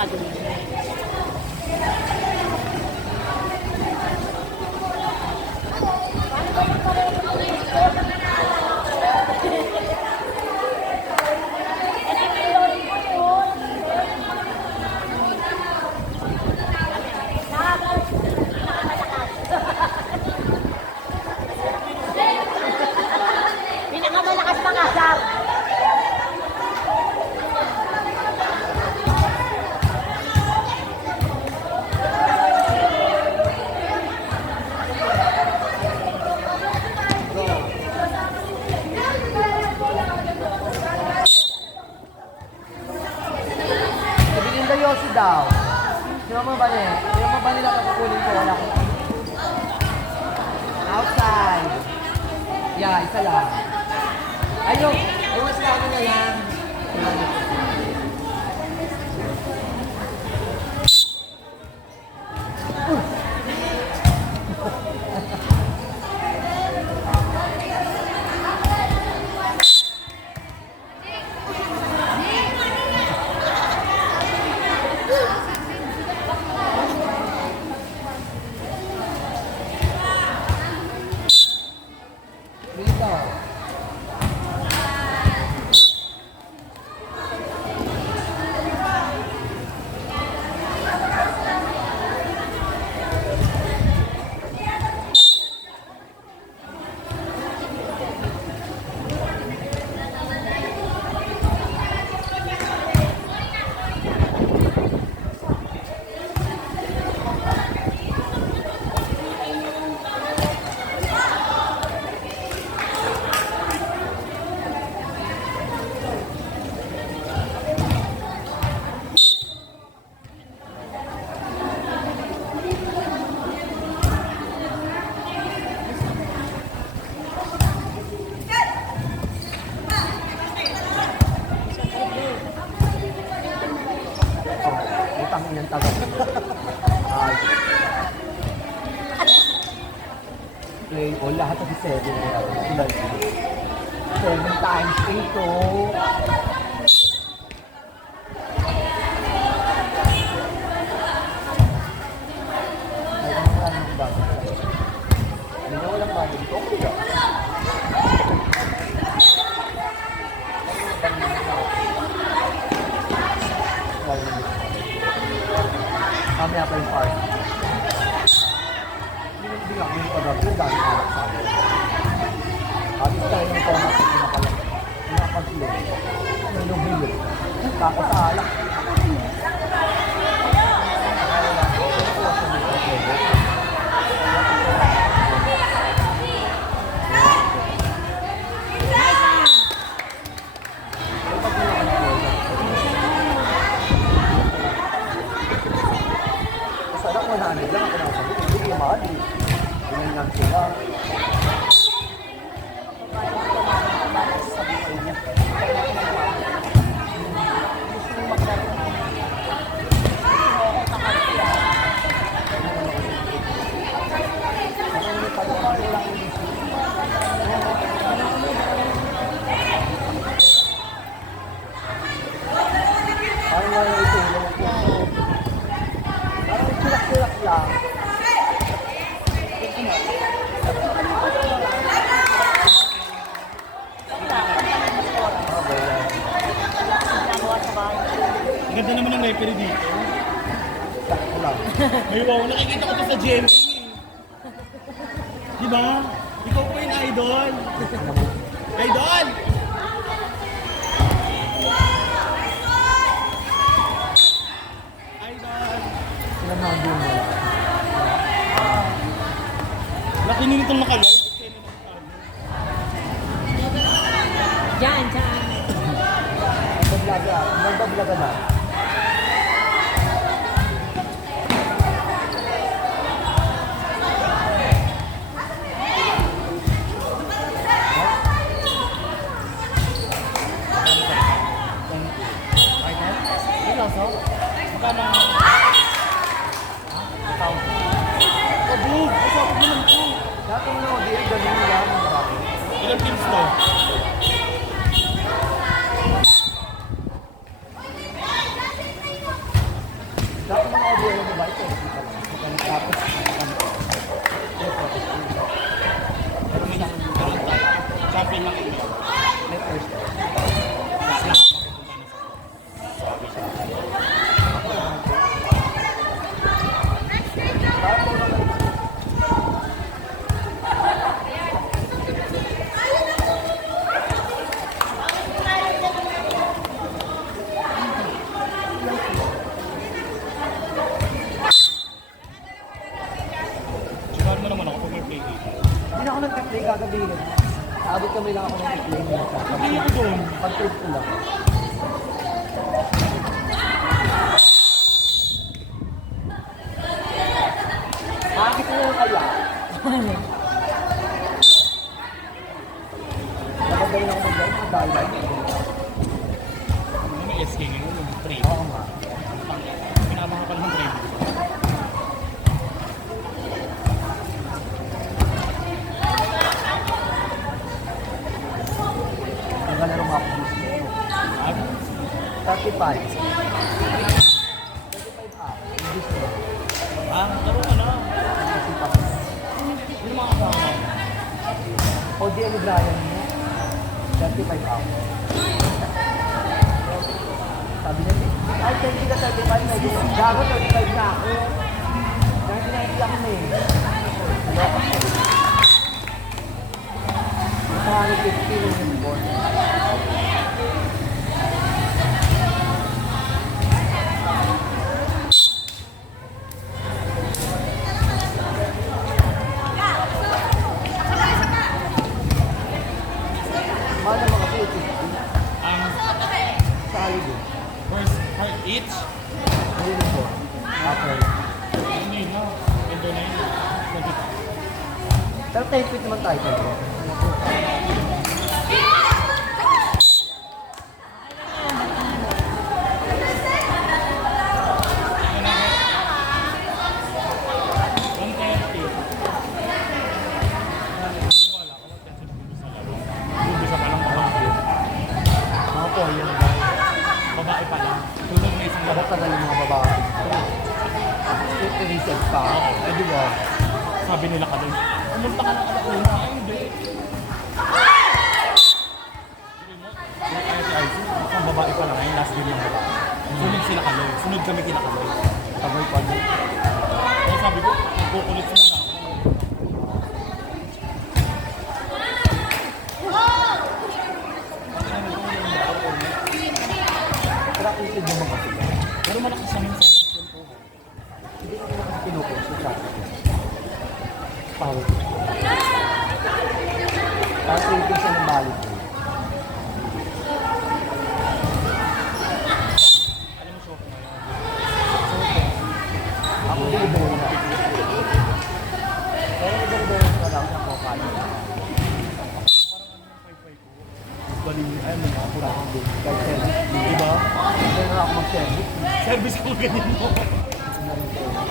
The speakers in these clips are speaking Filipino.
nakadumi. Pinakamalakas na kasar. Sabihin na Yossi daw. Sino mo ba niya? Sino mo ba nila kakukunin ko? Wala akong... Outside. Yeah, isa lang. Ayun! Ay, mas lalo na yan. Dito. Utang inang tagal. Play all lahat ng 7. 7 times 8 oh. Ay, ano wala nang bago? Hindi na walang bago dito. Okay lang. Mamaya pa yung party. Hindi nga, hindi pa daw. Yung dami alak sa akin. Alis tayo ng format na pinakalang. Pinakapag-flow. Ano yung hilo? Tapos sa alak. Sarap mo na ano lang ako nasabi. Hindi ko mahal eh. Ganyan lang sila. Parang wala ito. Parang kilak-kilak lang. Ang ganda naman ng referee dito. Sakto lang. Ay, wow, nakikita ko to sa GMA. Di ba? Ikaw po yung idol. Idol! Idol! Sila na ang mo. Laki nyo nitong nakalive. Diyan, diyan. Nagbablog na. Magkano? Kabog! Masakot naman ito. Dati mo na, di ang galing nila. Ilang teams to? magdamay lang ako ng i-claim na siya. Hindi ko doon. Pag-trip ko lang. Bakit mo yung kaya? Nakadali lang ako mag-dahil, mag-dahil. May SK ngayon, yung trade. Oo nga. Pinabang ka ng trade. Ang ganda ng mga pulis mo. Ano? 35. 35 up. English mo. Laro ka na. Kasi pa. Yung mga kasama. O di ano Brian mo? 35 up. Sabi niya, ay, 20 ka 35 na yun. Gago, 35 na ako. Dahil lang na eh. Ano? Parang 50 yung uniform. Mana mga 50? Sa holiday. First, each. Uniform. After. Hindi na. Ito na yun. Pero 10 feet naman tayo. Mga po, yan guys. Babae pa lang. Tulog na isang Dapat tagal yung mga babae. I-reset pa. Eh di ba? Sabi nila ka doon. Pumunta ka ng alauna. Ay, hindi. Kaya si Aizu, isang babae pa lang ngayon, last game ng babae. Sunod sila kaloy. Sunod kami kinakaloy. Tagal pa din. Kaya sabi ko, kukulit muna ako. Practice din mga sila. Pero malakas naman sa last game po. Hindi ko naman kasi pinupost sa chat. Power. Tapos ipin siya ng balik. Alam mo, shock na yan. Ako din doon na. Pero ibang doon na lang ako kaya. Galing, ay, may mga Wala akong doon. Kahit service. Diba? Hindi na ako mag-service. Service ko ganyan mo. Kasi na rin service.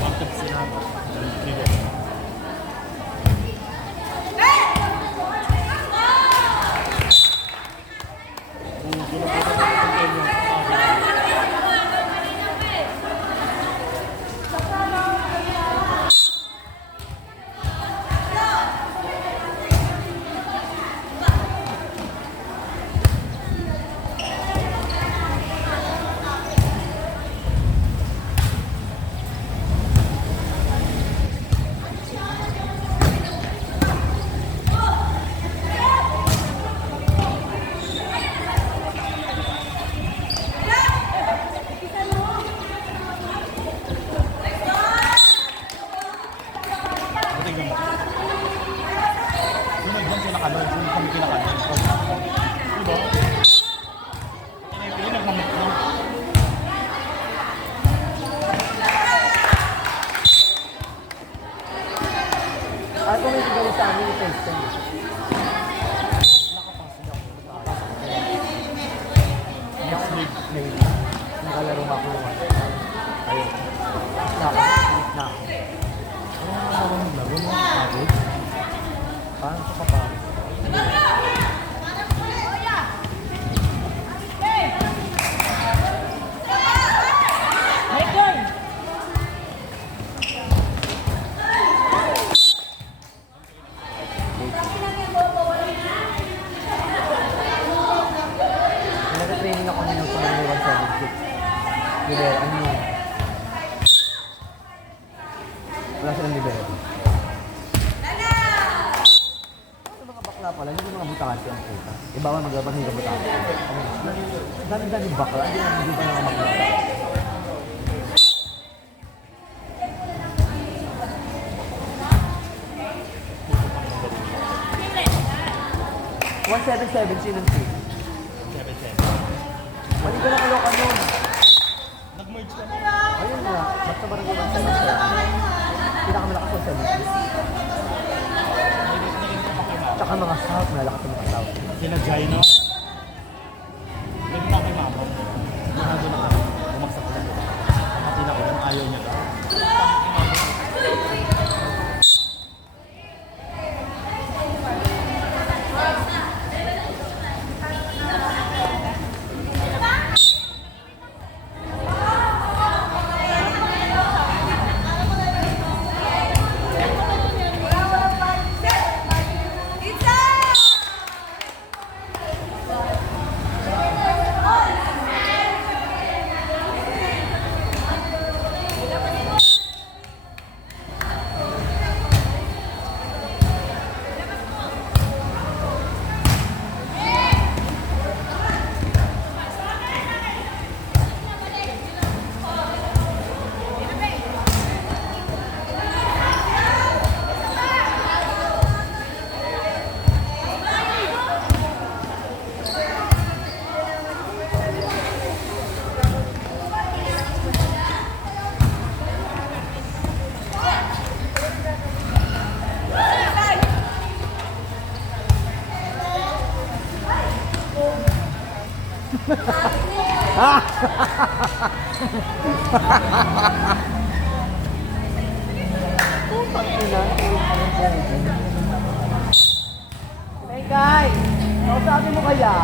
Bakit sila? Dito. Tingnan mo. Sunod lang sila kaloy. Sunod kami kinakaloy. Diba? Pinay nagmamit na. Ay, kung may siguro sa amin yung question. Next week. May nakalaro ako naman. Ayun. Nakakaslit na ako. Ano ang laro mo? Pagod? Parang sa kapal. Michael! ano yun? Wala silang libero. Ano mga bakla pala, hindi mga butante ang puta. Iba man maglaban ng butante. Dami-dami bakla, hindi ba naman bakla? $177 sinong team. 7-7. Mali ka na kalokan nun. Nag-merge kami. Ayun nga, basta barangay 177. Pinakamalakas 170. Tsaka mga south, malakas ang mga south. Sila Gino. Naging na kay Mama. Manado na kami. Bumagsak ko lang. Kapatid ako lang, ayaw niya daw. Hey guys, sabi mo kaya,